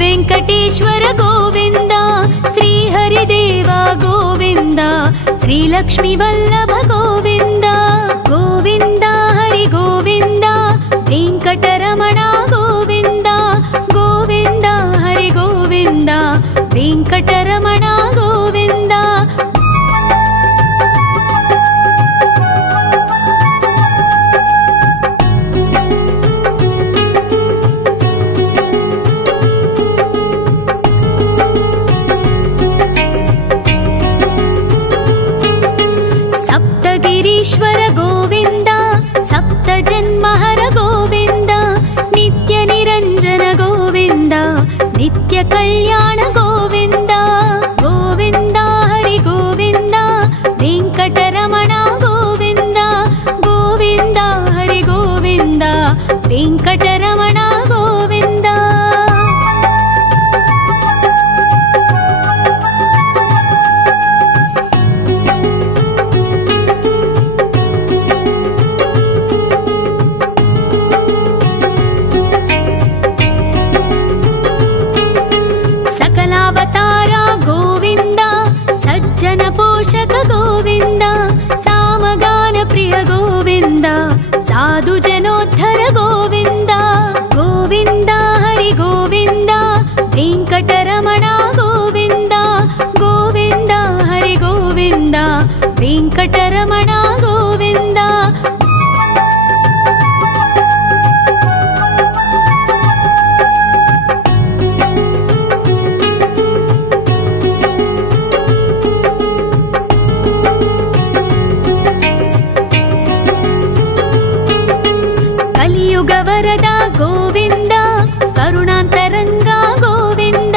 वेंकटेश्वर गोविंद श्रीहरिदेव गोविंद श्रीलक्ष्मी वल्लभ गोविंद गोविंद हरि गोविंद वेंकटरमण गोविंद गोविंद हरि गोविंद वेंकटरमण गोविंद सप्तगिरीश्वर गोविंद सप्तजन्महर गोविंद नित्य निरंजन गोविंद नित्य कल्याण गोविंद गोविंद हरि गोविंद वेंकटरमण गोविंद गोविंद हरि गोविंद वेंकटरमण गोविंद सज्जन पोषक गोविंद सामगान प्रिय गोविंद साधु जनोद्धर गोविंद गोविंद हरि गोविंद वेंकटरमण गोविंद गोविंद हरि गोविंद वेंकटरमण गोविंद कलियुगवरद गोविंद करुणांतरंग गोविंद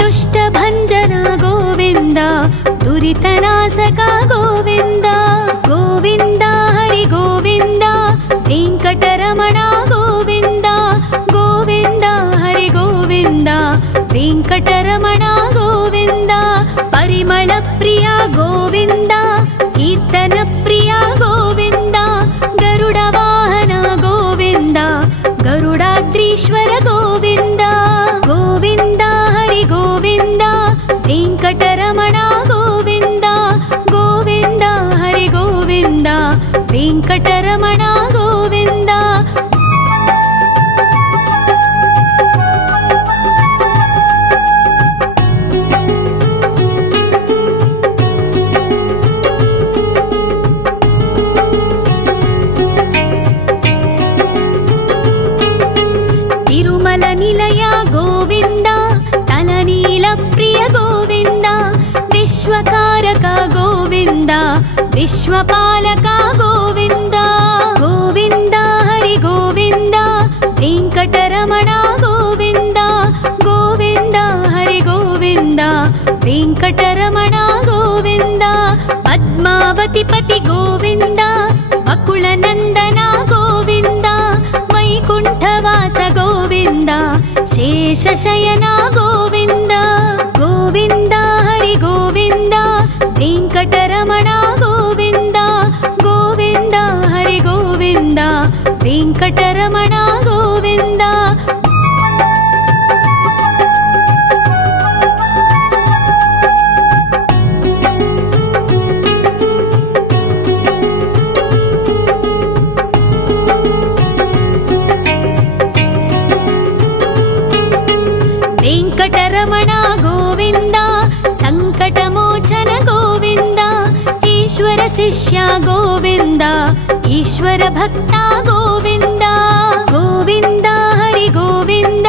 दुष्टभंजन गोविंद दुरितनाशक गोविंद गोविंद हरि गोविंद वेंकटरमण गोविंद गोविंद हरि गोविंद वेंकटरमण गोविंद परिमल प्रिय गोविंद कीर्तन प्रिय गोविंद गरुड वाहन गोविंद गरुडाद्रीश्वर गोविंद गोविंद हरि गोविंद वेंकटरमण गोविंद गोविंद हरि गोविंद वेंकटरमण गोविंद तिरुमल निलय गोविंद तलनील प्रिय गोविंद विश्वकारक गोविंद विश्वपालक गोविंद गोविंद हरि गोविंद वेंकटरमण गोविंद गोविंद हरि गोविंद वेंकटरमण गोविंद पद्मावतीपति गोविंद वकुलनंदन गोविंद वैकुंठवास गोविंद शेषशयन गोविंद गोविंद हरि गोविंद वेंकटरमण गोविंद गोविंद हरि गोविंद वेंकटरमण गोविंद वेंकटरमण गोविंद संकटमोचन गोविंद ईश्वर शिष्य गोविंद ईश्वर भक्त गोविंद गोविंद हरि गोविंद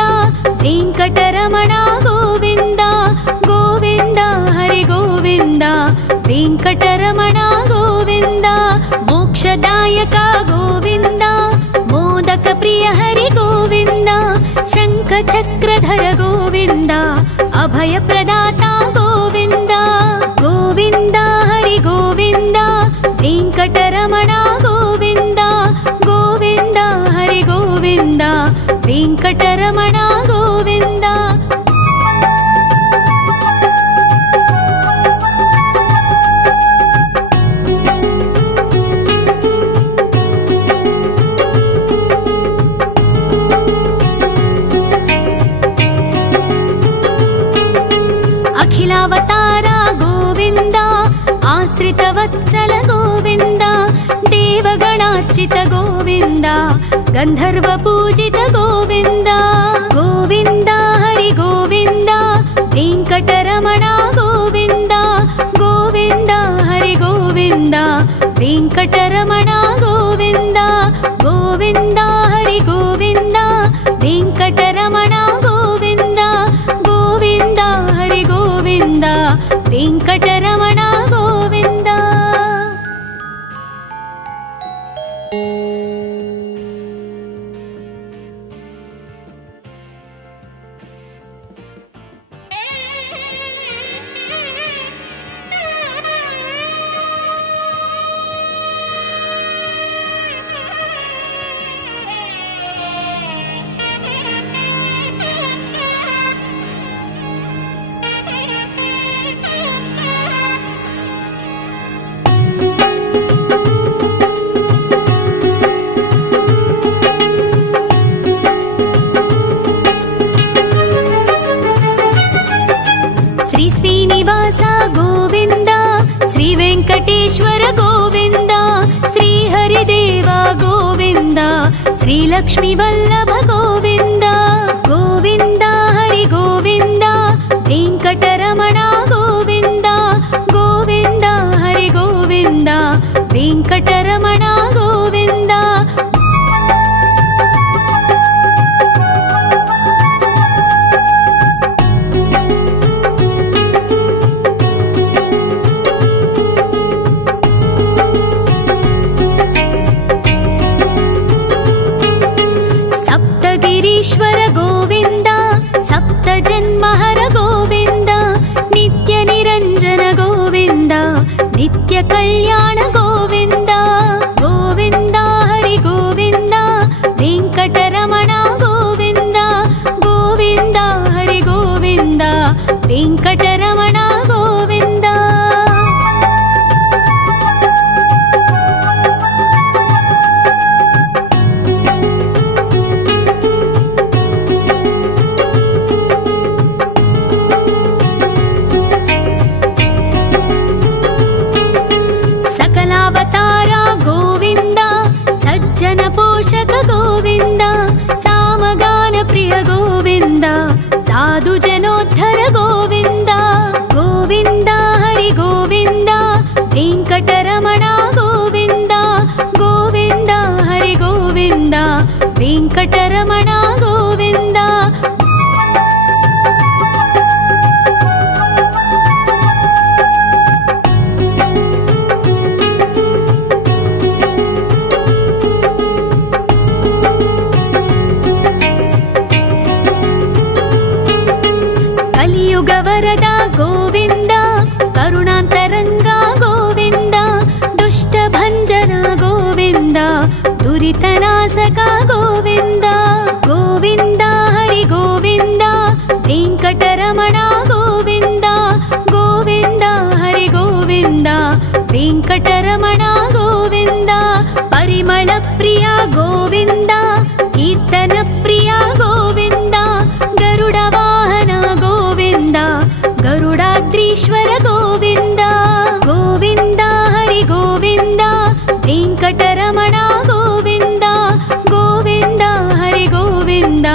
वेंकटरमण गोविंद गोविंद हरि गोविंद वेंकटरमण गोविंद मोक्षदायक गोविंद मोदक प्रिय हरि गोविंद शंख चक्रधर गोविंद अभय प्रदाता गोविंद गोविंद हरि गोविंद वेंकटरमण गोविंद गोविंद हरि गोविंद वेंकटरमण गोविंद आश्रितवत्सल गोविन्द देवगणार्चित गोविन्द गन्धर्वपूजित गोविन्द गोविन्द हरि गोविन्द वेङ्कटरमण गोविन्द गोविन्द हरि गोविन्द वेङ्कटरमण गोविन्द गोविन्द हरि गोविन्द वेङ्कटरमण गोविन्द गोविन्द हरि गोविन्द वेङ्कटरमण गोविन्द। श्री श्रीनिवास गोविन्द श्री वेङ्कटेश्वर गोविन्द श्री हरिदेव गोविन्द श्री लक्ष्मीवल्लभ गोविन्द गोविन्द हरि गोविन्द वेङ्कटरमण गोविन्द गोविन्द हरि गोविन्द वेङ्कटरमण गोविन्द। सप्तगिरीश्वर गोविन्द सप्तजन्महर गोविन्द नित्यनिरञ्जन गोविन्द नित्यकल्याण गोविन्द गोविन्द हरि गोविन्द वेङ्कटरमण गोविन्द गोविन्द हरि गोविन्द वेङ्कटरमण गोविन्द। सकलावतार गोविन्द सज्जन पोषक गोविन्द सामगान प्रिय गोविन्द साधु जनोद्धर गोविन्द गोविन्द हरि गोविन्द वेङ्कटरमण गोविन्द गोविन्द हरि गोविन्द वेङ्कटरमण गोविन्द। कलियुगवरद गोविन्द करुणान्तरङ्ग गोविन्द दुष्टभञ्जन गोविन्द दुरितनाशक गोविन्द गोविन्द हरि गोविन्द वेङ्कटरमण गोविन्द गोविन्द हरि गोविन्द वेङ्कटरमण गोविन्द। परिमल प्रिय गोविन्द कीर्तन प्रिय गोविन्द गरुड वाहन गोविन्द गरुडाद्रीश्वर गोविन्द गोविन्द हरि गोविन्द वेङ्कटरमण गोविन्द गोविन्द हरि गोविन्द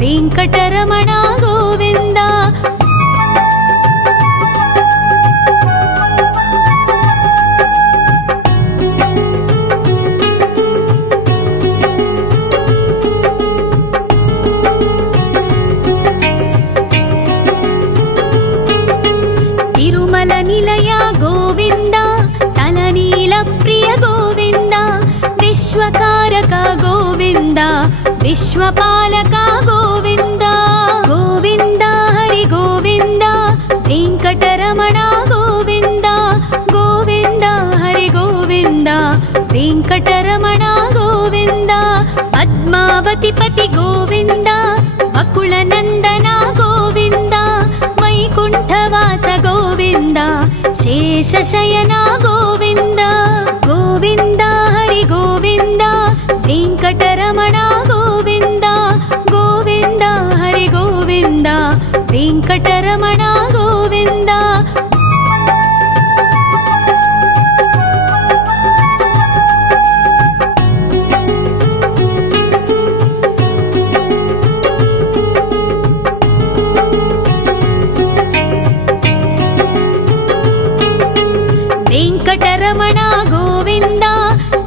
वेङ्कटरमण गोविन्द। तिरुमल निलय गोविन्द तलनील प्रिय गोविन्द विश्वकारक गोविन्द विश्वपालक गोविन्द गोविन्द हरि गोविन्द वेङ्कटरमण गोविन्द गोविन्द हरि गोविन्द वेङ्कटरमण गोविन्द। पद्मावतिपति गोविन्द वकुलनन्दन गोविन्द वैकुण्ठवास गोविन्द शेषशयन गोविन्द गोविन्द हरि गोविन्द वेङ्कटरमण गोविन्द गोविन्द हरि गोविन्द वेङ्कटरमण गोविन्द। ವೆಂಕಟರಮಣ ಗೋವಿಂದ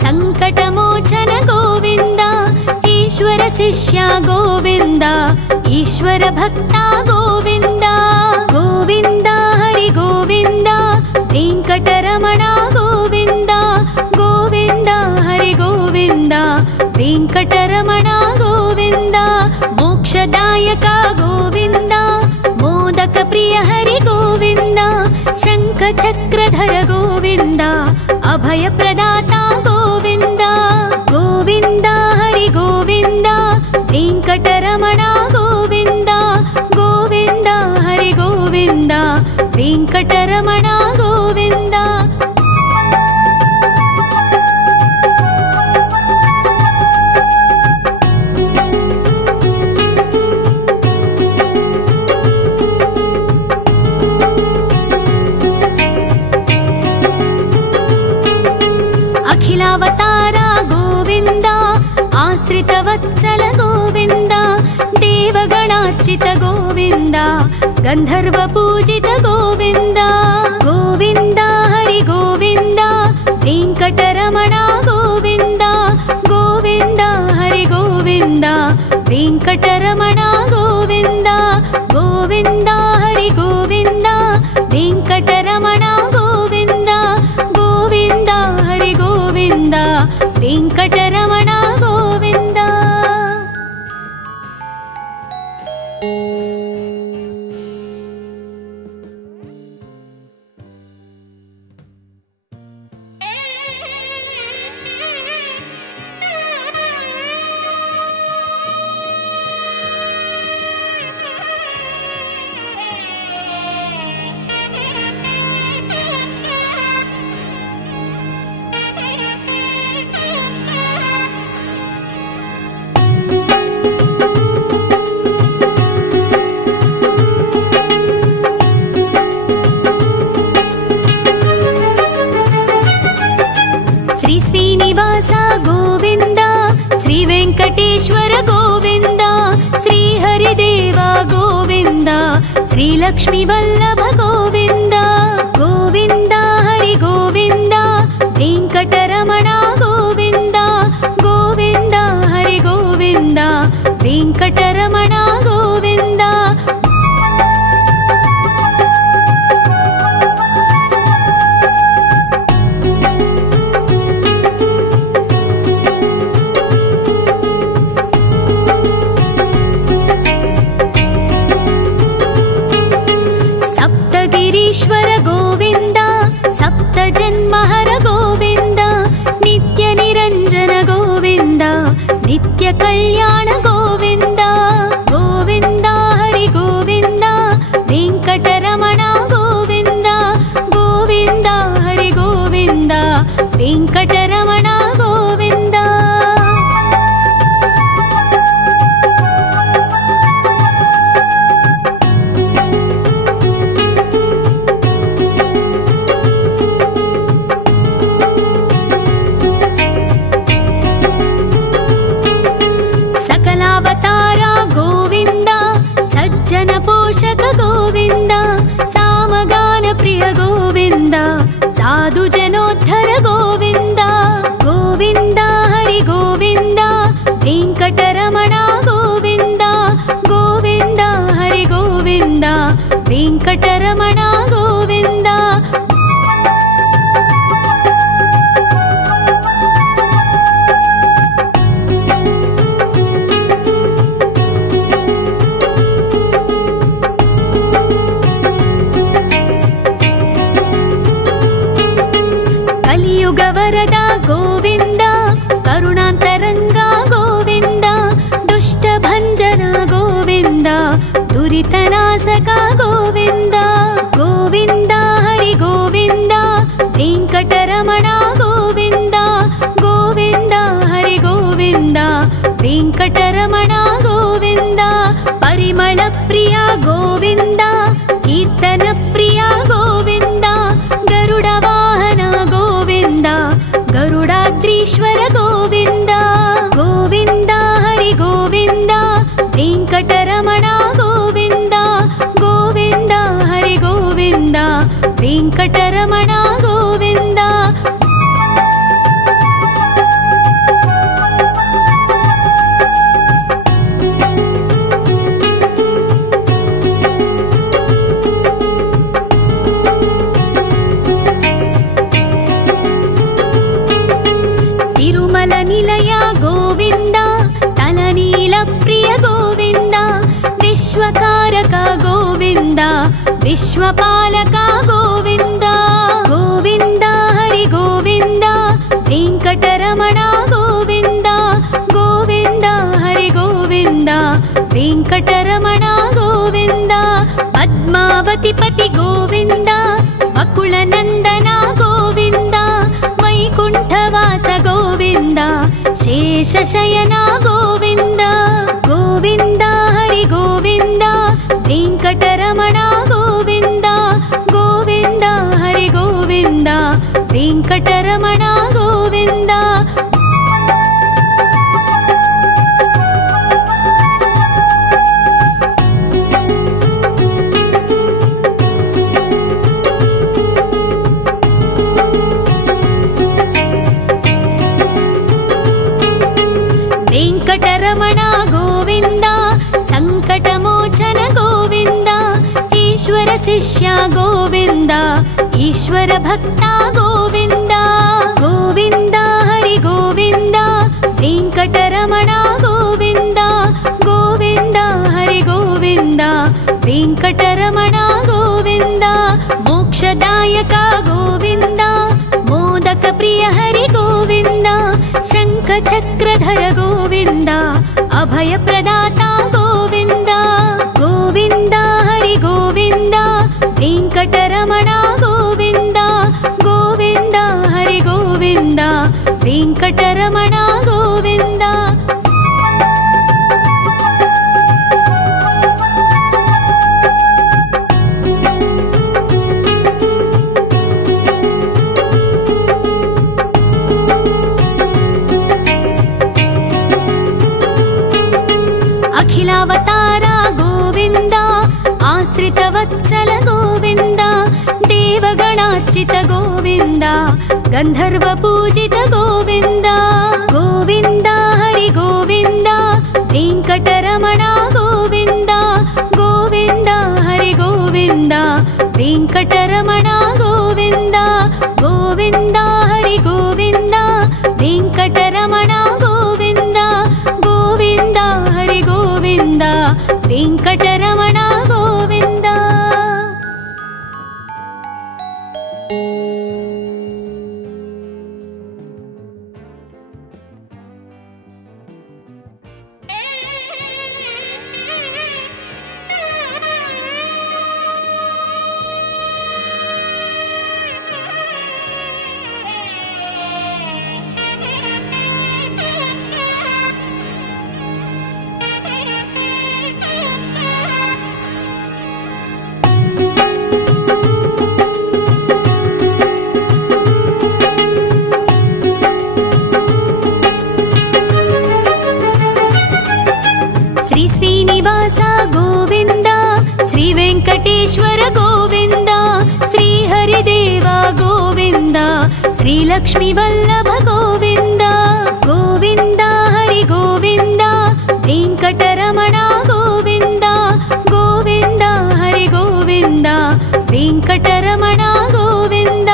ಸಂಕಟಮೋಚನ ಗೋವಿಂದ ಈಶ್ವರ ಶಿಷ್ಯ ಗೋವಿಂದ ಈಶ್ವರ ಭಕ್ತ ಗೋವಿಂದ ಗೋವಿಂದ ಹರಿ ಗೋವಿಂದ ವೆಂಕಟರಮಣ ಗೋವಿಂದ ಗೋವಿಂದ ಹರಿ ಗೋವಿಂದ ವೆಂಕಟರಮಣ ಗೋವಿಂದ ಮೋಕ್ಷದಾಯಕ ಗೋವಿಂದ ಮೋದಕ ಪ್ರಿಯ ಹರಿ ಗೋವಿಂದ ಶಂಖ ಚಕ್ರಧರ ಗೋವಿಂದ ಅಭಯ ಪ್ರದಾತ ಗೋವಿಂದ ಗೋವಿಂದ ಹರಿ ಗೋವಿಂದ ವೆಂಕಟರಮಣ ಗೋವಿಂದ ಗೋವಿಂದ ಹರಿ ಗೋವಿಂದ ವೆಂಕಟರಮಣ ಗೋವಿಂದ ಅಖಿಲಾವತಾರ ಗೋವಿಂದ ಆಶ್ರಿತ ವತ್ಸಲ ಗೋವಿಂದ ದೇವಗಣಾರ್ಚಿತ ಗೋವಿಂದ ಗಂಧರ್ವ ಪೂಜಿತ ಗೋವಿಂದ ಗೋವಿಂದ ಹರಿ ಗೋವಿಂದ ವೆಂಕಟರಮಣ ಗೋವಿಂದ ಗೋವಿಂದ ಹರಿ ಗೋವಿಂದ ವೆಂಕಟರಮಣ ಗೋವಿಂದ ಗೋವಿಂದ ಹರಿ ಗೋವಿಂದ ವೆಂಕಟರಮಣ ಗೋವಿಂದ ಗೋವಿಂದ ಹರಿ ಗೋವಿಂದ ವೆಂಕಟರಮಣ ಗೋವಿಂದ ಶ್ರೀನಿವಾಸ ಗೋವಿಂದ ಶ್ರೀ ವೆಂಕಟೇಶ್ವರ ಗೋವಿಂದ ಶ್ರೀ ಹರಿದೇವ ಗೋವಿಂದ ಶ್ರೀ ಲಕ್ಷ್ಮೀ ವಲ್ಲಭ ಗೋವಿಂದ ಗೋವಿಂದ ಹರಿ ಗೋವಿಂದ ವೆಂಕಟರಮಣ ಗೋವಿಂದ ಗೋವಿಂದ ಹರಿ ಗೋವಿಂದ ವೆಂಕಟರಮಣ ಗೋವಿಂದ ಗಿರೀಶ್ವರ ಗೋವಿಂದ ಸಪ್ತ ಜನ್ಮಹರ ಗೋವಿಂದ ನಿತ್ಯ ನಿರಂಜನ ಗೋವಿಂದ ನಿತ್ಯ ಕಲ್ಯಾಣ ಗೋವಿಂದ ಗೋವಿಂದ ಹರಿ ಗೋವಿಂದ ವೆಂಕಟರಮಣ ಗೋವಿಂದ ಗೋವಿಂದ ಹರಿ ಗೋವಿಂದ ವೆಂಕಟರಮಣ ಗೋವಿಂದ ಅವತಾರ ಗೋವಿಂದ ಸಜ್ಜನ ಪೋಷಕ ಗೋವಿಂದ ಸಾಮಗಾನ ಪ್ರಿಯ ಗೋವಿಂದ ಸಾಧು ಜನೋದ್ಧರ ಗೋವಿಂದ ಗೋವಿಂದ ಹರಿ ಗೋವಿಂದ ವೆಂಕಟರಮಣ ಗೋವಿಂದ ಗೋವಿಂದ ಹರಿ ಗೋವಿಂದ ವೆಂಕಟರಮಣ ಗೋವಿಂದ ವರದ ಗೋವಿಂದ ಕರುಣಾಂತರಂಗ ಗೋವಿಂದ ದುಷ್ಟ ಭಂಜನ ಗೋವಿಂದ ದುರಿತನಾಶಕ ಗೋವಿಂದ ಗೋವಿಂದ ಹರಿ ಗೋವಿಂದ ವೆಂಕಟರಮಣ ಗೋವಿಂದ ಗೋವಿಂದ ಹರಿ ಗೋವಿಂದ ವೆಂಕಟರಮಣ ಗೋವಿಂದ ಪರಿಮಳ ಪ್ರಿಯ ಗೋವಿಂದ ಕೀರ್ತನ ಪ್ರಿಯ ಗೋವಿಂದ ಗರುಡ ವಾಹನ ಗೋವಿಂದ ಗರುಡಾದ್ರೀಶ್ವರ ಗೋವಿಂದ ಗೋವಿಂದ ಹರಿ ಗೋವಿಂದ ವೆಂಕಟರಮಣ ಗೋವಿಂದ ಗೋವಿಂದ ಹರಿ ಗೋವಿಂದ ವೆಂಕಟರಮಣ ಗೋವಿಂದ विश्वकारक गोविन्द विश्वपालक गोविन्द गोविन्द हरि गोविन्द वेङ्कटरमण गोविन्द गोविन्द हरि गोविन्द वेङ्कटरमण गोविन्द पद्मावतिपति गोविन्द वकुलनन्दन गोविन्द वैकुण्ठवास गोविन्द शेषशयन गोविन्द गोविन्द हरि गोविन्द वेङ्कटरमण गोविन्द गोविन्द हरि गोविन्द वेङ्कटरमण गोविन्द वेङ्कटरमण गोविन्द सङ्कटमोचन गोविन्द ईश्वर शिष्य गोविन्द ईश्वर भक्त गोविन्द गोविन्द हरि गोविन्द वेङ्कटरमण गोविन्द गोविन्द हरि गोविन्द वेङ्कटरमण गोविन्द मोक्षदायक गोविन्द मोदक प्रिय हरि गोविन्द शङ्खचक्रधर गोविन्द अभयप्रदाता गोविन्द गोविन्द हरि गोविन्द वेङ्कटरमण गोविन्द गोविन्द हरि गोविन्द वेङ्कटरमण गोविन्द अखिलावतार गोविन्द आश्रितवत्सल गोविन्द देवगणार्चित गोविन्द गन्धर्वपूजित गोविन्द गोविन्द हरि गोविन्द वेङ्कटरमण गोविन्द गोविन्द हरि गोविन्द वेङ्कटरमण गोविन्द गोविन्द हरि गोविन्द वेङ्कटरमण गोविन्द गोविन्द हरि गोविन्द वेङ्कटरमण गोविन्द श्रीनिवास गोविन्द श्री वेङ्कटेश्वर गोविन्द श्री हरिदेव गोविन्द श्री लक्ष्मी वल्लभ गोविन्द गोविन्द हरि गोविन्द वेङ्कटरमण गोविन्द गोविन्द हरि गोविन्द वेङ्कटरमण गोविन्द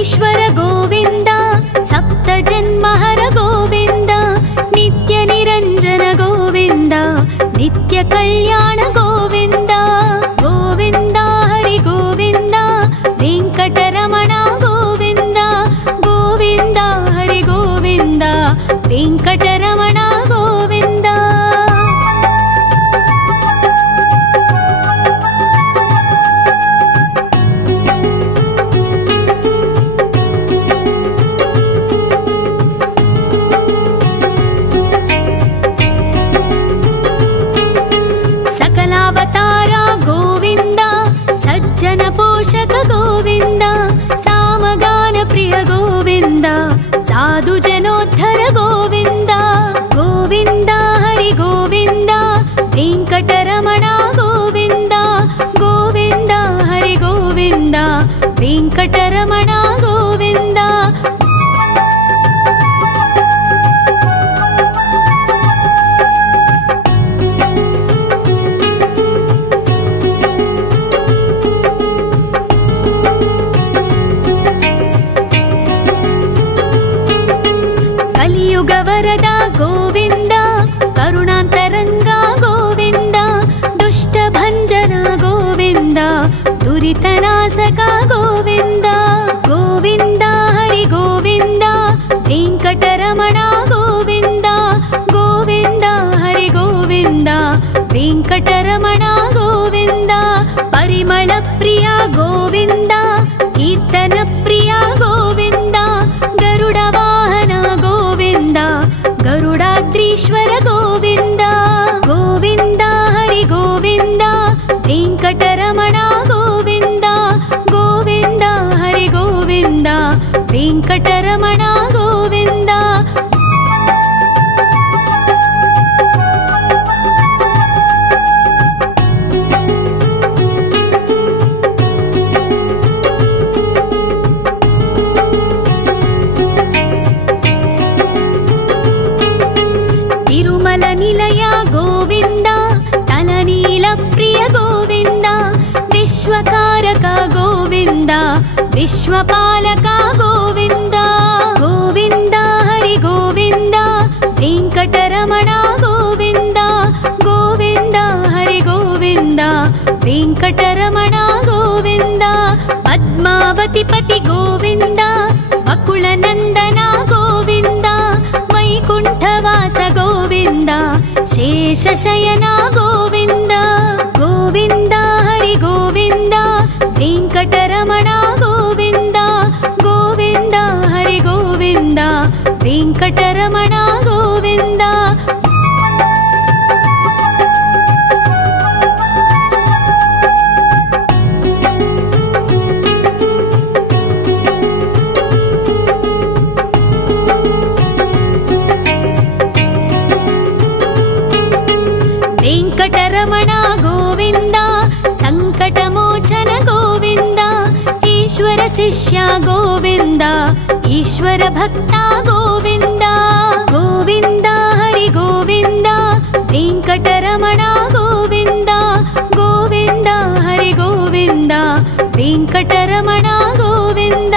ईश्वर गोविन्द सप्तजन्महर गोविन्द नित्य निरञ्जन गोविन्द नित्य कल्याण गोविन्द गोविन्द हरि गोविन्द वेङ्कटरमण गोविन्द गोविन्द हरि गोविन्द वेङ्कटरमण गोविन्द सकलावतार गोविन्द सज्जन पोषक गोविन्द सामगान प्रिय गोविन्द साधु जनोद्धर गोविन्द गोविन्द हरि गोविन्द वेङ्कटरमण गोविन्द गोविन्द हरि गोविन्द वेङ्कटरमण गोविन्द ವರದ ಗೋವಿಂದ ಕರುಣಾಂತರಂಗ ಗೋವಿಂದ ದುಷ್ಟಭಂಜನ ಗೋವಿಂದ ದುರಿತನಾಶಕ ಗೋವಿಂದ ಗೋವಿಂದ ಹರಿ ಗೋವಿಂದ ವೆಂಕಟರಮಣ ಗೋವಿಂದ ಗೋವಿಂದ ಹರಿ ಗೋವಿಂದ ವೆಂಕಟರಮಣ ಗೋವಿಂದ ಪರಿಮಳ ಪ್ರಿಯ ಗೋವಿಂದ ಕೀರ್ತನ ಪ್ರಿಯ ಗೋವಿಂದ ಗರುಡ ವಾಹನ ಗೋವಿಂದ ಗರುಡಾದ್ರೀಶ್ವರ ಗೋವಿಂದ ಗೋವಿಂದ ಹರಿ ಗೋವಿಂದ ವೆಂಕಟರಮಣ ಗೋವಿಂದ ಗೋವಿಂದ ಹರಿ ಗೋವಿಂದ ವೆಂಕಟರಮಣ ಗೋವಿಂದ ತಿರುಮಲ ನಿಲಯ ಗೋವಿಂದ ತಲನೀಲ ಪ್ರಿಯ ಗೋವಿಂದ ವಿಶ್ವಕಾರಕ ಗೋವಿಂದ ವಿಶ್ವಪಾಲಕ ಗೋವಿಂದ ಗೋವಿಂದ ಹರಿ ಗೋವಿಂದ ವೆಂಕಟರಮಣ ಗೋವಿಂದ ಗೋವಿಂದ ಹರಿ ಗೋವಿಂದ ವೆಂಕಟರಮಣ ಗೋವಿಂದ ಪದ್ಮಾವತಿ ಪತಿ ಗೋವಿಂದ ಬಕುಳ ನಂದನ ಗೋವಿಂದ ವೈಕುಂಠವಾಸ ಗೋವಿಂದ ಶೇಷಶಯನ ಗೋವಿಂದ ಗೋವಿಂದ ಹರಿ ಗೋವಿಂದ ವೆಂಕಟರಮಣ ಗೋವಿಂದ ಗೋವಿಂದ ಹರಿ ಗೋವಿಂದ ವೆಂಕಟರಮಣ ಗೋವಿಂದ ವೆಂಕಟರಮಣ ಗೋವಿಂದ ಸಂಕಟಮೋಚನ ಗೋವಿಂದ ಈಶ್ವರ ಶಿಷ್ಯ ಗೋವಿಂದ ಈಶ್ವರ ಭಕ್ತ ಗೋವಿಂದ ಗೋವಿಂದ ಹರಿ ಗೋವಿಂದ ವೆಂಕಟರಮಣ ಗೋವಿಂದ ಗೋವಿಂದ ಹರಿ ಗೋವಿಂದ ವೆಂಕಟರಮಣ ಗೋವಿಂದ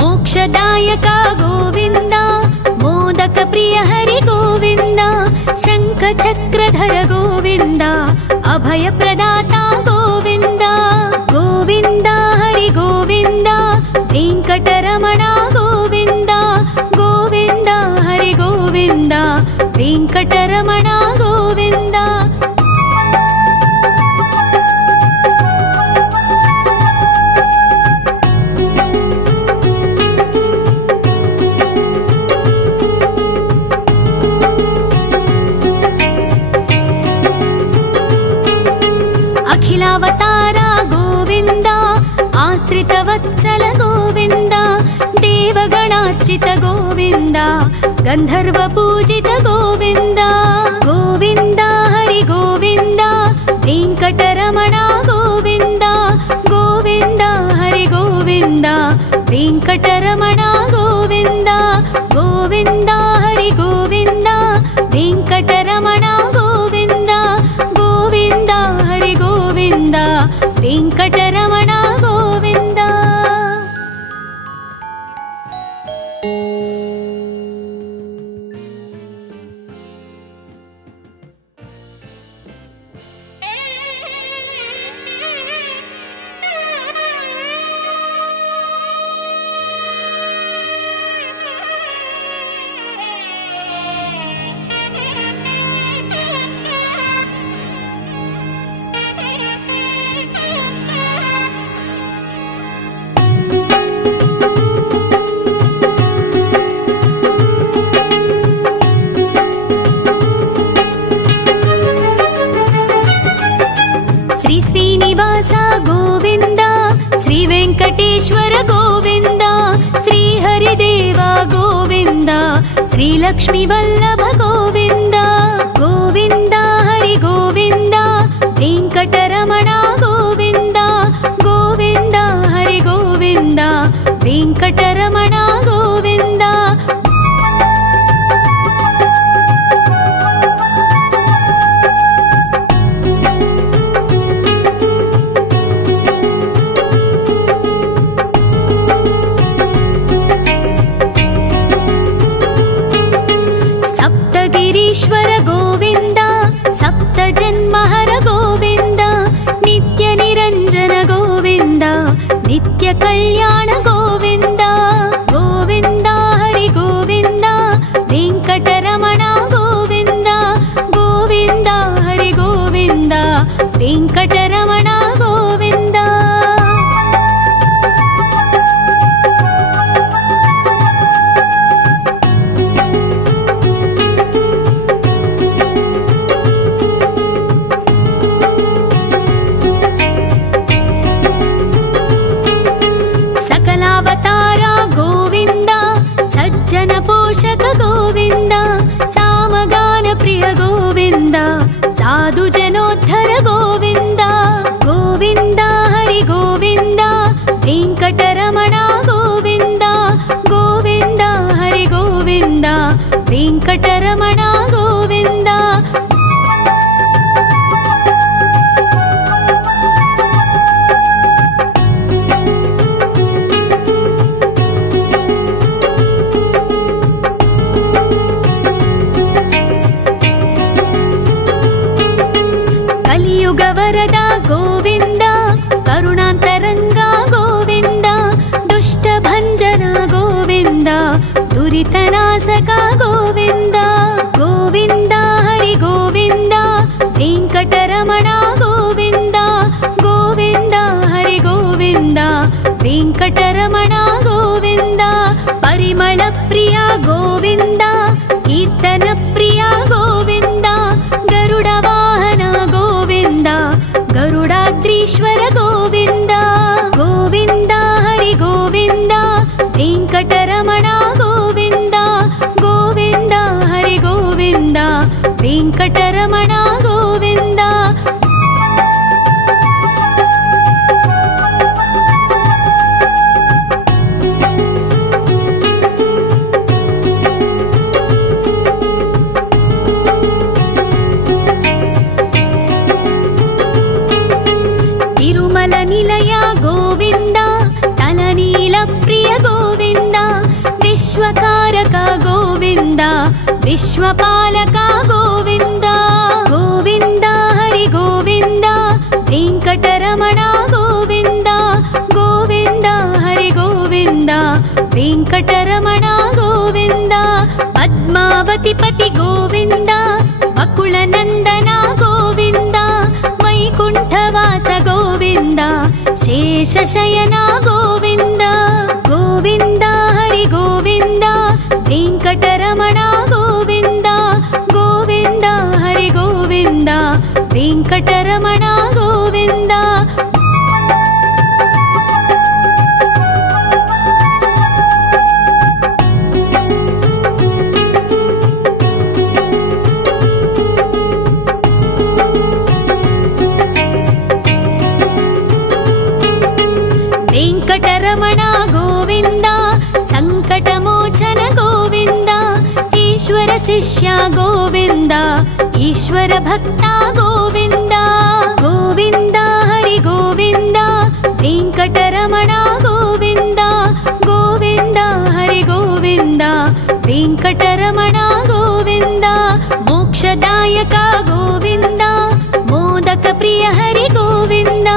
ಮೋಕ್ಷದಾಯಕ ಗೋವಿಂದ ಮೋದಕ ಪ್ರಿಯ ಹರಿ ಗೋವಿಂದ ಶಂಖ ಚಕ್ರಧರ ಗೋವಿಂದ ಅಭಯ ಪ್ರದಾತ ಗೋವಿಂದ ಗೋವಿಂದ ಹರಿ ಗೋವಿಂದ ವೆಂಕಟರಮಣ ಗೋವಿಂದ ಗೋವಿಂದ ಹರಿ ಗೋವಿಂದ ವೆಂಕಟರಮಣ ಗೋವಿಂದ ಅಖಿಲಾವತಾರ ಗೋವಿಂದ ಆಶ್ರಿತ ವತ್ಸಲ ಗೋವಿಂದ ದೇವಗಣಾರ್ಚಿತ ಗೋವಿಂದ ಗಂಧರ್ವ ಪೂಜಿತ ಗೋವಿಂದ ಗೋವಿಂದ ಹರಿ ಗೋವಿಂದ ವೆಂಕಟರಮಣ ಗೋವಿಂದ ಗೋವಿಂದ ಹರಿ ಗೋವಿಂದ ವೆಂಕಟರಮಣ ಗೋವಿಂದ ಗೋವಿಂದ ಹರಿ ಗೋವಿಂದ ವೆಂಕಟರಮಣ ಗೋವಿಂದ ಗೋವಿಂದ ಹರಿ ಗೋವಿಂದ ವೆಂಕಟರಮಣ ಗೋವಿಂದ ಶ್ರೀನಿವಾಸ ಗೋವಿಂದ ಶ್ರೀ ವೆಂಕಟೇಶ್ವರ ಗೋವಿಂದ ಶ್ರೀ ಹರಿದೇವ ಗೋವಿಂದ ಶ್ರೀ ಲಕ್ಷ್ಮೀ ವಲ್ಲಭ ಗೋವಿಂದ ಗೋವಿಂದ ಹರಿ ಗೋವಿಂದ ವೆಂಕಟರಮಣ ಗೋವಿಂದ ಗೋವಿಂದ ಹರಿ ಗೋವಿಂದ ವೆಂಕಟರಮಣ ಗೋವಿಂದ कल्याण गोविन्द गोविन्द हरि गोविन्द वेङ्कटरमण गोविन्द गोविन्द हरि गोविन्द वेङ्कटरमण गोविन्द। सकलावतार गोविन्द सज्जन पोषक गोविन्द सामगान प्रिय गोविन्द साधु जनोद्धर गोविन्द गोविन्द हरि गोविन्द वेङ्कटरमण गोविन्द गोविन्द हरि गोविन्द वेङ्कटरमण गोविन्द। कलियुग वरद गोविन्द करुणान्तरङ्ग गोविन्द दुष्टभञ्जन गोविन्द दुरितनाशक गोविन्द गोविन्द हरि गोविन्द वेङ्कटरमण गोविन्द गोविन्द हरि गोविन्द वेङ्कटरमण गोविन्द। परिमल प्रिय गोविन्द कीर्तन प्रिय गोविन्द गरुड वाहन गोविन्द गरुडाद्रीश्वर गोविन्द गोविन्द हरि गोविन्द वेङ्कटरमण गोविन्द गोविन्द हरि गोविन्द वेङ्कटरमण गोविन्द। तिरुमल निलय गोविन्द तलनील प्रिय गोविन्द विश्वकारक गोविन्द विश्वपालक गोविन्द गोविन्द हरि गोविन्द वेङ्कटरमण गोविन्द गोविन्द हरि गोविन्द वेङ्कटरमण गोविन्द। पद्मावती पति गोविन्द वकुलनन्दन गोविन्द वैकुण्ठवास गोविन्द शेषशयन गोविन्द गोविन्द हरि गोविन्द वेङ्कटरमण गोविन्द गोविन्द हरि गोविन्द वेङ्कटरमण गोविन्द। वेङ्कटरमण गोविन्द सङ्कटमोचन गोविन्द ईश्वर शिष्य गोविन्द ईश्वर भक्त गोविन्द गोविन्द हरि गोविन्द वेङ्कटरमण गोविन्द गोविन्द हरि गोविन्द वेङ्कटरमण गोविन्द। मोक्षदायक गोविन्द मोदक प्रिय हरि गोविन्द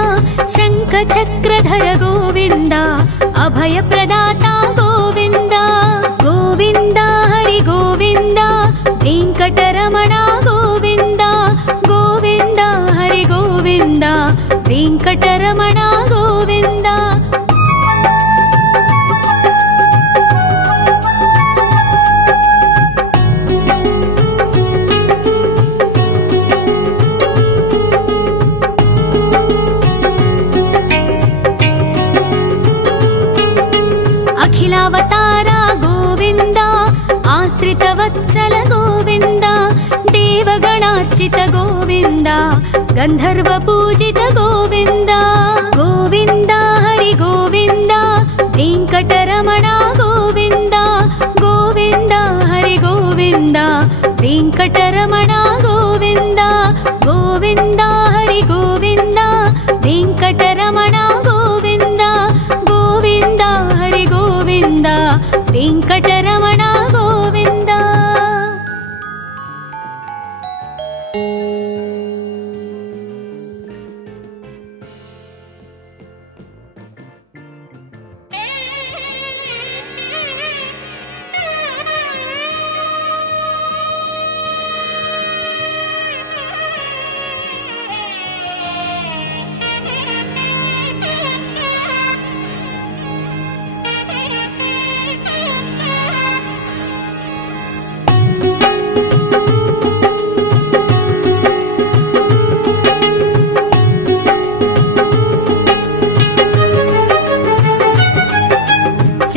शङ्खचक्रधर गोविन्द अभयप्रदाता गोविन्द गोविन्द हरि गोविन्द वेङ्कटरमण गोविन्द गोविन्द हरि गोविन्द वेङ्कटरमण गोविन्द। अखिलावतार गोविन्द आश्रितवत्सल गोविन्द देवगणार्चित गोविन्द गन्धर्व पूजित गोविन्द गोविन्द हरि गोविन्द वेङ्कटरमण गोविन्द गोविन्द हरि गोविन्द वेङ्कटरमण गोविन्द गोविन्द हरि गोविन्द वेङ्कटरमण गोविन्द गोविन्द हरि गोविन्द वेङ्कटरमण गोविन्द।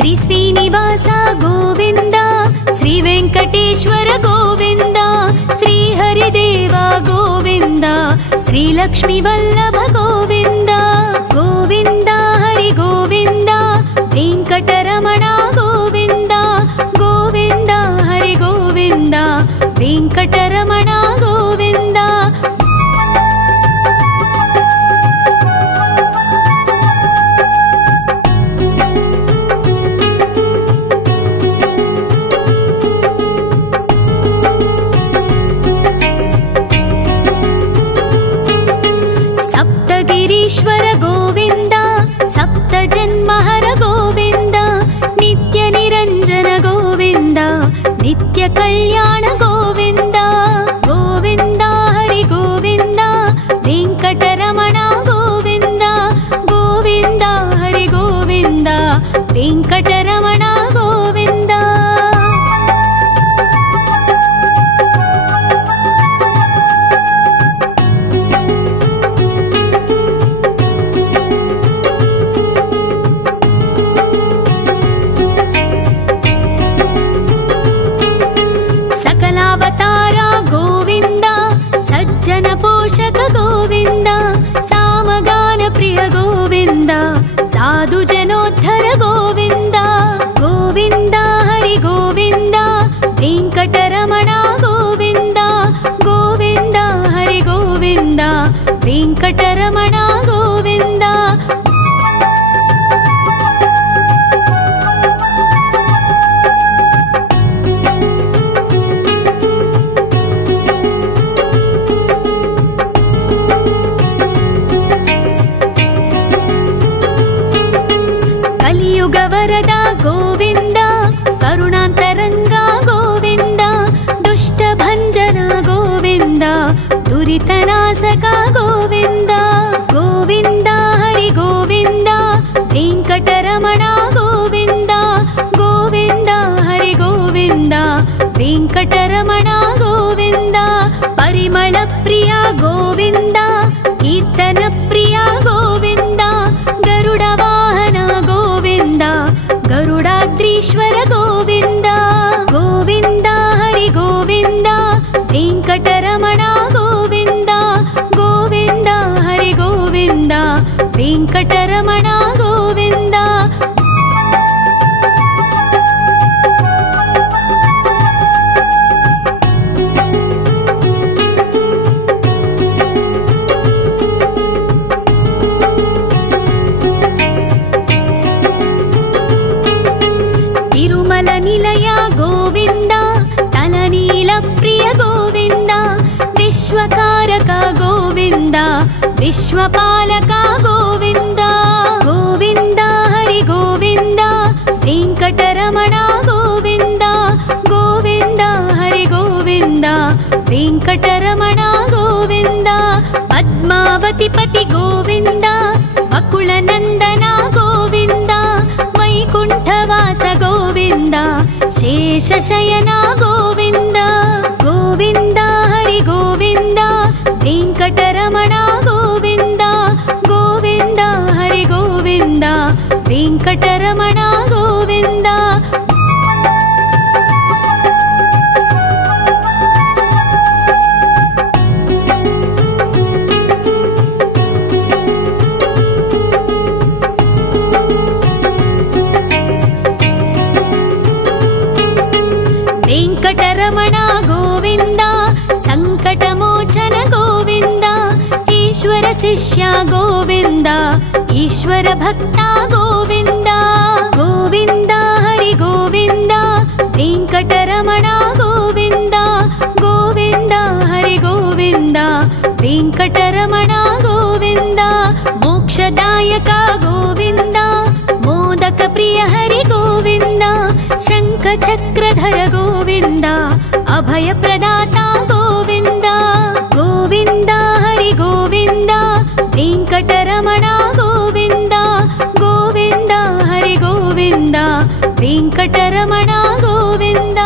శ్రీ శ్రీనివాస గోవింద, శ్రీ వెంకటేశ్వర గోవింద, శ్రీ హరిదేవ గోవింద, శ్రీ లక్ష్మీ వల్లభ గోవింద. గోవింద హరి గోవింద, వెంకటరమణ గోవింద, గోవింద హరి గోవింద, వెంకటరమణ గోవింద. సప్తగిరీశ్వర గోవింద, సప్త జన్మహర గోవింద, నిత్య నిరంజన గోవింద, నిత్య కళ్యాణ గోవింద. గోవింద హరి గోవింద, వెంకటరమణ గోవింద, గోవింద హరి గోవింద, వెంకటరమణ గోవింద. సకలావతార గోవింద, సజ్జన పోషక గోవింద, సామగాన ప్రియ గోవింద, సాధు జనోద్ధర గోవింద. గోవింద హరి గోవింద, వెంకటరమణ గోవింద, గోవింద హరి గోవింద, వెంకటరమణ గోవింద. కలియుగ వరద గోవింద, కరుణాంతరంగ గోవింద, దుష్ట భంజన గోవింద, దురితనాశక గోవింద. గోవింద హరి గోవింద, వెంకటరమణ గోవింద, గోవింద హరి గోవింద, వెంకటరమణ గోవింద. పరిమళ ప్రియ గోవింద, కీర్తన ప్రియ గోవింద, గరుడ వాహన గోవింద, గరుడాద్రీశ్వర గోవింద. గోవింద హరి గోవింద, వెంకటరమణ గోవింద, గోవింద హరి గోవింద, వెంకటరమణ గోవింద. తిరుమల నిలయ గోవింద, తలనీల ప్రియ గోవింద, విశ్వకారక గోవింద, విశ్వపాలక గోవింద. గోవింద హరి గోవింద, వెంకటరమణ గోవింద, గోవింద హరి గోవింద, వెంకటరమణ గోవింద. పద్మావతి పతి గోవింద, వకుళ నందన గోవింద, వైకుంఠవాస గోవింద, శేషశయన గోవింద. గోవింద హరి గోవింద, వెంకటరమణ గోవింద, గోవింద హరి గోవింద, వెంకటరమణ గోవింద. వెంకటరమణ గోవింద, సంకటమోచన గోవింద, ఈశ్వర శిష్య గోవింద, ఈశ్వర భక్త గోవింద. గోవింద హరి గోవింద, వెంకటరమణ గోవింద, గోవింద హరి గోవింద, వెంకటరమణ గోవింద. మోక్షదాయక గోవింద, మోదక ప్రియ హరి గోవింద, శంఖ చక్రధర గోవింద, అభయ ప్రదాత గోవింద. గోవింద హరి గోవింద, వెంకటరమణ గోవింద, గోవింద హరి గోవింద, వెంకటరమణ గోవింద.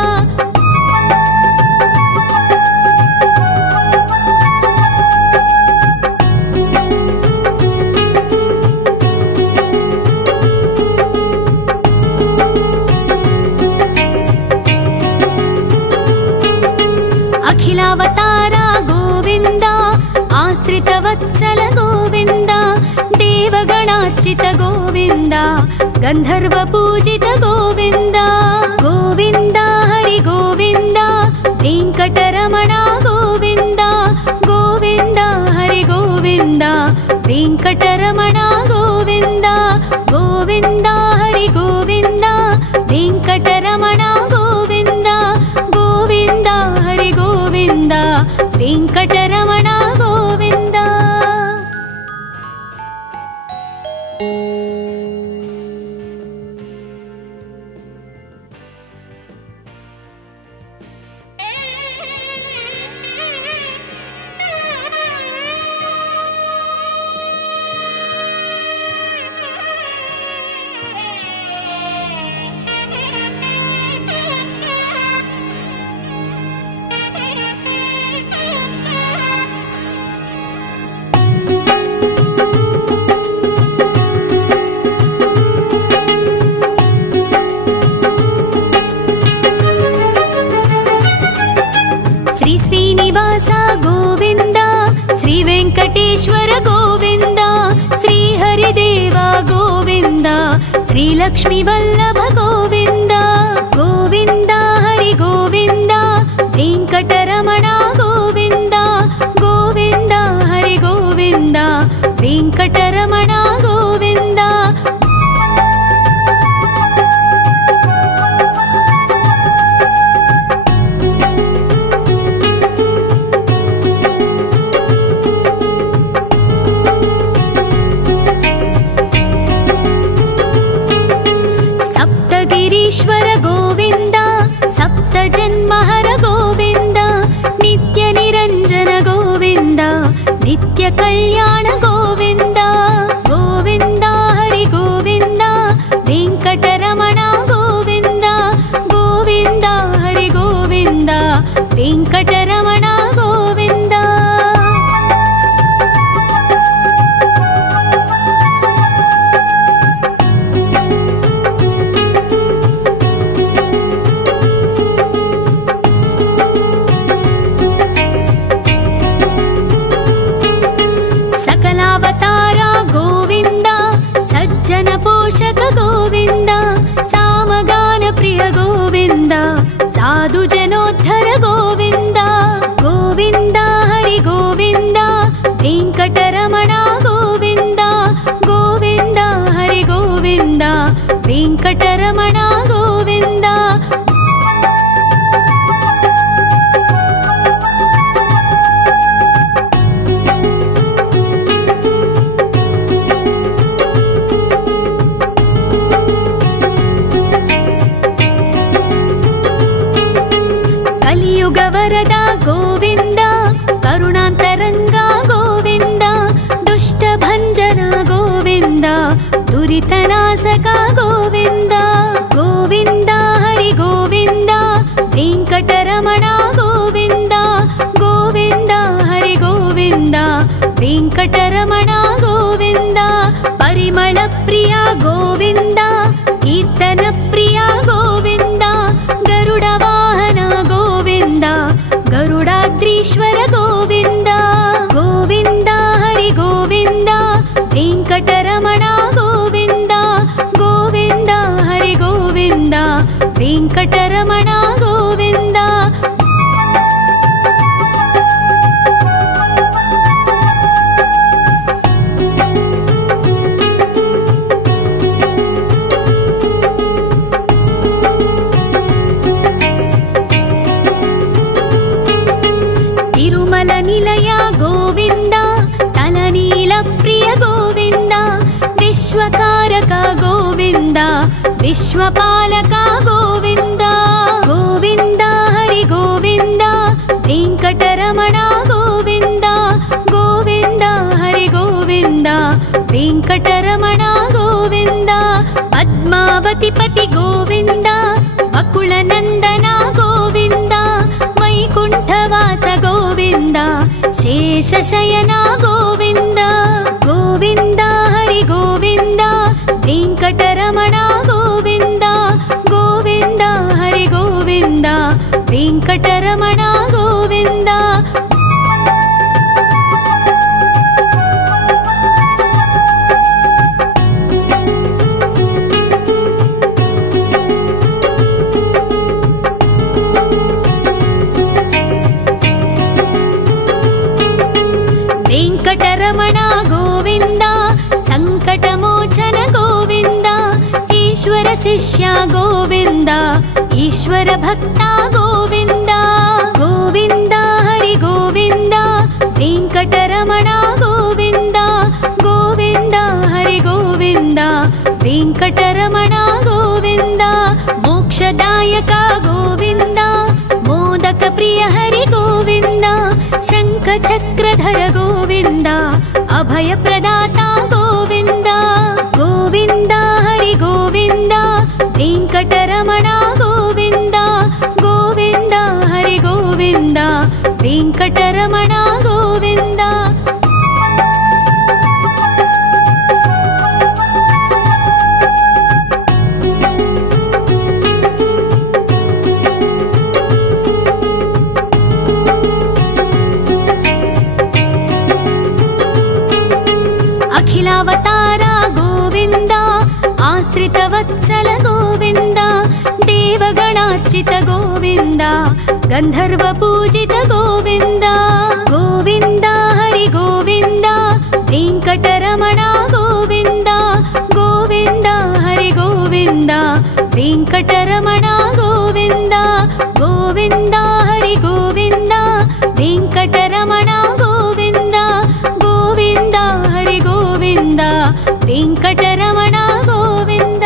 वत्सल गोविन्द देवगणार्चित गोविन्द गन्धर्व पूजित गोविन्द गोविन्द हरि गोविन्द वेङ्कटरमण गोविन्द गोविन्द हरि गोविन्द वेङ्कटरमण गोविन्द गोविन्द हरि गोविन्द वेङ्कटरमण गोविन्द गोविन्द हरि गोविन्द वेङ्कटरमण गोविन्द। श्री श्रीनिवास गोविन्द श्री वेङ्कटेश्वर गोविन्द श्री हरिदेव गोविन्द श्री लक्ष्मी वल्लभ गोविन्द गोविन्द हरि गोविन्द वेङ्कटरमण गोविन्द गोविन्द हरि गोविन्द वेङ्कटरमण गोविन्द। सप्तगिरीश्वर गोविन्द सप्तजन्महर गोविन्द नित्य निरञ्जन गोविन्द नित्य कल्याण गोविन्द गोविन्द हरि गोविन्द वेङ्कटरमण गोविन्द गोविन्द हरि गोविन्द वेङ्कटरमण गोविन्द। सकलावतार गोविन्द सज्जन पोषक गोविन्द सामगान प्रिय गोविन्द साधु जनोद्धर गोविन्द गोविन्द हरि गोविन्द वेङ्कटरमण गोविन्द गोविन्द हरि गोविन्द वेङ्कटरमण गोविन्द। कलियुग वरद गोविन्द करुणान्तरङ्ग गोविन्द दुष्टभञ्जन गोविन्द दुरितनाशक गोविन्द गोविन्द हरि गोविन्द वेङ्कटरमण गोविन्द गोविन्द हरि गोविन्द वेङ्कटरमण गोविन्द। परिमल प्रिय गोविन्द कीर्तन प्रिय गोविन्द गरुड वाहन गोविन्द गरुडाद्रीश्वर गोविन्द गोविन्द हरि गोविन्द वेङ्कटरमण गोविन्द गोविन्द हरि गोविन्द वेङ्कटरमण गोविन्द। तिरुमल निलय गोविन्द तलनील प्रिय गोविन्द विश्वकारक गोविन्द विश्वपालक गोविन्द गोविन्द हरि गोविन्द वेङ्कटरमण गोविन्द गोविन्द हरि गोविन्द वेङ्कटरमण गोविन्द। पद्मावतिपति गोविन्द वकुलनन्दन गोविन्द वैकुण्ठवास गोविन्द शेषशयन गोविन्द गोविन्द हरि गोविन्द वेङ्कटरमण गोविन्द गोविन्द हरि गोविन्द वेङ्कटरमण गोविन्द। ಈಶ್ವರ ಶಿಷ್ಯ ಗೋವಿಂದ ಈಶ್ವರ ಭಕ್ತ ಗೋವಿಂದ ಗೋವಿಂದ ಹರಿ ಗೋವಿಂದ ವೆಂಕಟರಮಣ ಗೋವಿಂದ ಗೋವಿಂದ ಹರಿ ಗೋವಿಂದ ವೆಂಕಟರಮಣ ಗೋವಿಂದ ಮೋಕ್ಷದಾಯಕ ಗೋವಿಂದ ಮೋದಕ ಪ್ರಿಯ ಹರಿ ಗೋವಿಂದ ಶಂಖ ಚಕ್ರಧರ ಗೋವಿಂದ ಅಭಯ ಪ್ರದಾತ ಗೋವಿಂದ ಗೋವಿಂದ ಹರಿ ಗೋವಿಂದ ವೆಂಕಟರಮಣ ಗೋವಿಂದ ಗೋವಿಂದ ಹರಿ ಗೋವಿಂದ ವೆಂಕಟರಮಣ ಗೋವಿಂದ ಅಖಿಲಾವತಾರ ಗೋವಿಂದ ಆಶ್ರಿತವತ್ಸಲ ಗೋವಿಂದ ದೇವಗಣಾರ್ಚಿತ ಗೋವಿಂದ ಗಂಧರ್ವ ಪೂಜಿತ ಗೋವಿಂದ ಗೋವಿಂದ ಹರಿ ಗೋವಿಂದ ವೆಂಕಟರಮಣ ಗೋವಿಂದ ಗೋವಿಂದ ಹರಿ ಗೋವಿಂದ ವೆಂಕಟರಮಣ ಗೋವಿಂದ ಗೋವಿಂದ ಹರಿ ಗೋವಿಂದ ವೆಂಕಟರಮಣ ಗೋವಿಂದ ಗೋವಿಂದ ಹರಿ ಗೋವಿಂದ ವೆಂಕಟರಮಣ ಗೋವಿಂದ